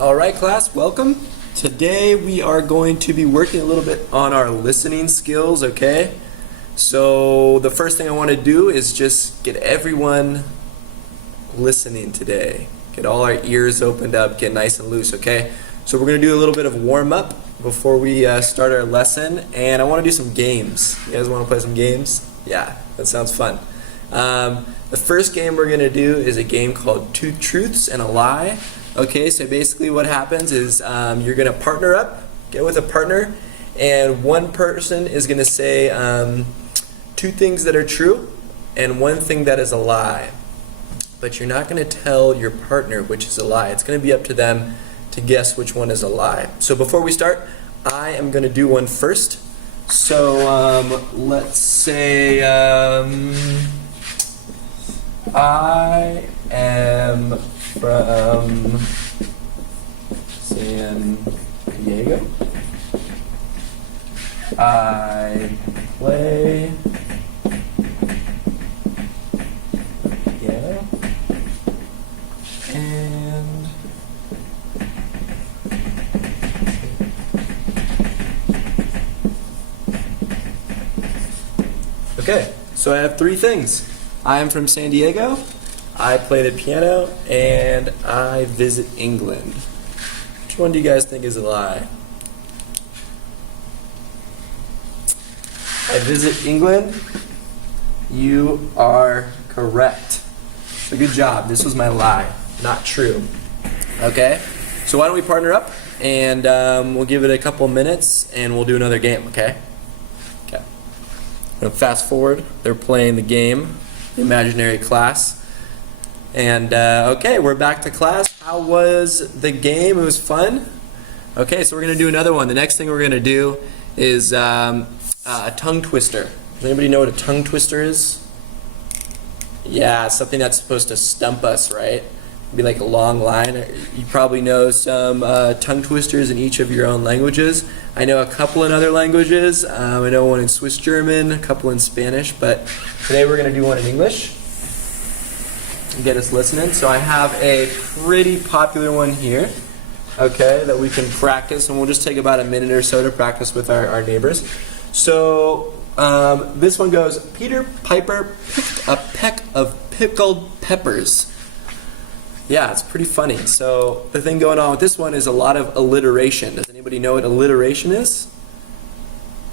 All right, class, welcome. Today we are going to be working a little bit on our listening skills, okay? So the first thing I want to do is just get everyone listening today. Get all our ears opened up, get nice and loose, okay? So we're going to do a little bit of warm-up before we start our lesson, and I want to do some games. You guys want to play some games? Yeah, that sounds fun. The first game we're going to do is a game called Two Truths and a Lie. Okay, so basically what happens is you're going to partner up, get with a partner, and one person is going to say two things that are true and one thing that is a lie. But you're not going to tell your partner which is a lie. It's going to be up to them to guess which one is a lie. So before we start, I am going to do one first. So let's say I am from San Diego. I play piano and okay, so I have three things. I am from San Diego, I play the piano, and I visit England. Which one do you guys think is a lie? I visit England. You are correct. So good job. This was my lie, not true. Okay? So why don't we partner up, and we'll give it a couple minutes, and we'll do another game, okay? Okay. I'm going to fast forward. They're playing the game, the imaginary class. And okay, we're back to class. How was the game? It was fun. Okay, so we're going to do another one. The next thing we're going to do is a tongue twister. Does anybody know what a tongue twister is? Yeah, something that's supposed to stump us, right? Be like a long line. You probably know some tongue twisters in each of your own languages. I know a couple in other languages. I know one in Swiss German, a couple in Spanish, but today we're going to do one in English. Get us listening. So I have a pretty popular one here, okay, that we can practice, and we'll just take about a minute or so to practice with our neighbors. So this one goes, Peter Piper picked a peck of pickled peppers. Yeah, it's pretty funny. So the thing going on with this one is a lot of alliteration. Does anybody know what alliteration is?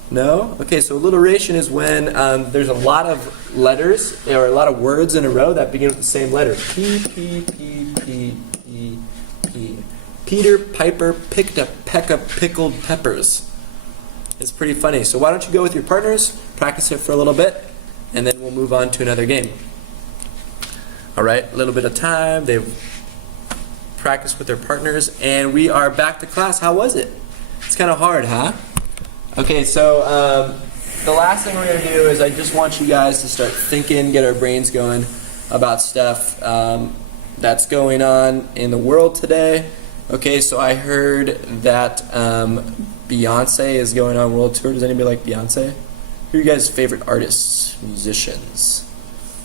No? Okay, so alliteration is when there's a lot of letters or a lot of words in a row that begin with the same letter. P, P, P, P, P, P. Peter Piper picked a peck of pickled peppers. It's pretty funny. So why don't you go with your partners, practice it for a little bit, and then we'll move on to another game. All right, a little bit of time. They've practiced with their partners, and we are back to class. How was it? It's kind of hard, huh? Okay, so the last thing we're going to do is I just want you guys to start thinking, get our brains going about stuff that's going on in the world today. Okay, so I heard that Beyonce is going on world tour. Does anybody like Beyonce? Who are you guys' favorite artists, musicians?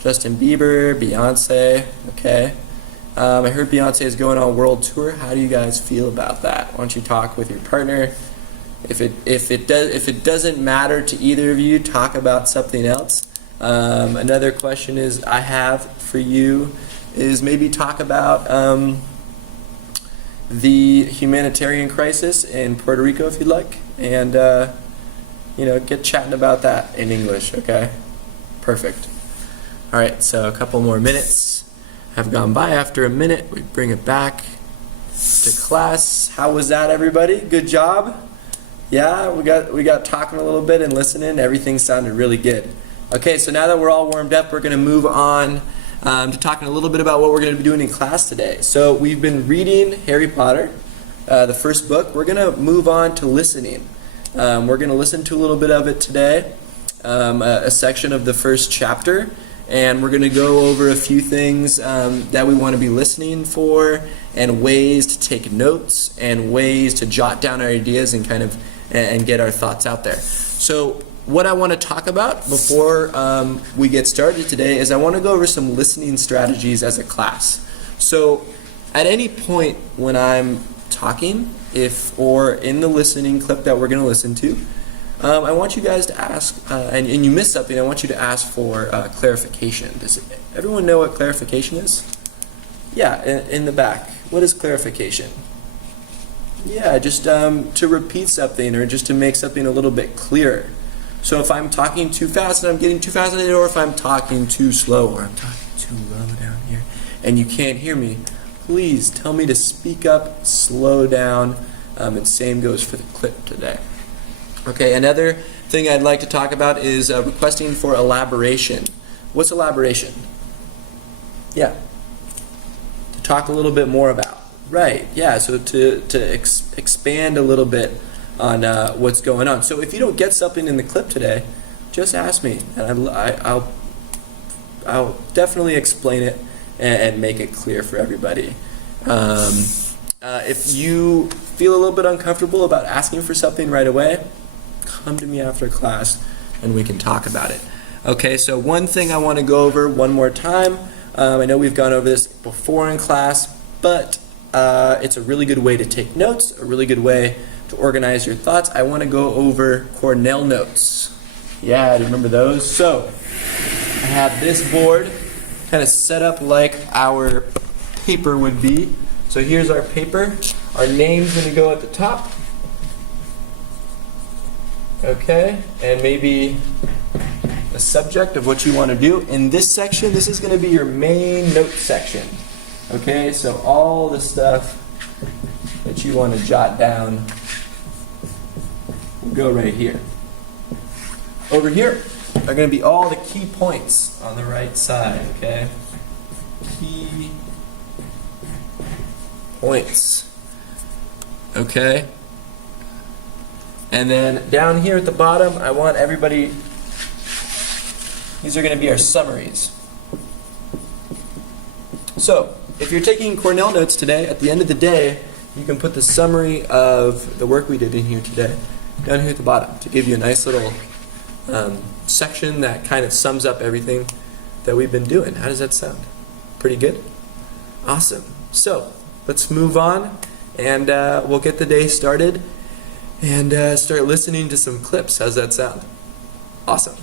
Justin Bieber, Beyonce, okay. I heard Beyonce is going on world tour. How do you guys feel about that? Why don't you talk with your partner? If it doesn't matter to either of you, talk about something else. Another question is I have for you is maybe talk about the humanitarian crisis in Puerto Rico if you'd like, and get chatting about that in English. Okay, perfect. All right, so a couple more minutes have gone by. After a minute, we bring it back to class. How was that, everybody? Good job. Yeah, we got talking a little bit and listening. Everything sounded really good. Okay, so now that we're all warmed up, we're going to move on to talking a little bit about what we're going to be doing in class today. So we've been reading Harry Potter, the first book. We're going to move on to listening. We're going to listen to a little bit of it today, a section of the first chapter, and we're going to go over a few things that we want to be listening for, and ways to take notes, and ways to jot down our ideas and kind of and get our thoughts out there. So what I want to talk about before we get started today is I want to go over some listening strategies as a class. So at any point when I'm talking, or in the listening clip that we're going to listen to, I want you guys to ask, and you missed something, I want you to ask for clarification. Does everyone know what clarification is? Yeah, in the back. What is clarification? Yeah, just to repeat something or just to make something a little bit clearer. So if I'm talking too fast and I'm getting too fascinated, or if I'm talking too slow or I'm talking too low down here and you can't hear me, please tell me to speak up, slow down, and same goes for the clip today. Okay, another thing I'd like to talk about is requesting for elaboration. What's elaboration? Yeah. To talk a little bit more about. Right, yeah, so to expand a little bit on what's going on. So if you don't get something in the clip today, just ask me, and I'll definitely explain it and make it clear for everybody. If you feel a little bit uncomfortable about asking for something right away, come to me after class and we can talk about it. Okay, so one thing I want to go over one more time. I know we've gone over this before in class, but it's a really good way to take notes, a really good way to organize your thoughts. I want to go over Cornell notes. Yeah, do you remember those? So, I have this board kind of set up like our paper would be. So here's our paper. Our name's going to go at the top. Okay, and maybe the subject of what you want to do. In this section, this is going to be your main note section. Okay, so all the stuff that you want to jot down will go right here. Over here are going to be all the key points on the right side, okay? Key points. Okay? And then down here at the bottom, I want everybody, these are going to be our summaries. So, if you're taking Cornell notes today, at the end of the day, you can put the summary of the work we did in here today down here at the bottom to give you a nice little section that kind of sums up everything that we've been doing. How does that sound? Pretty good? Awesome. So, let's move on and we'll get the day started and start listening to some clips. How's that sound? Awesome.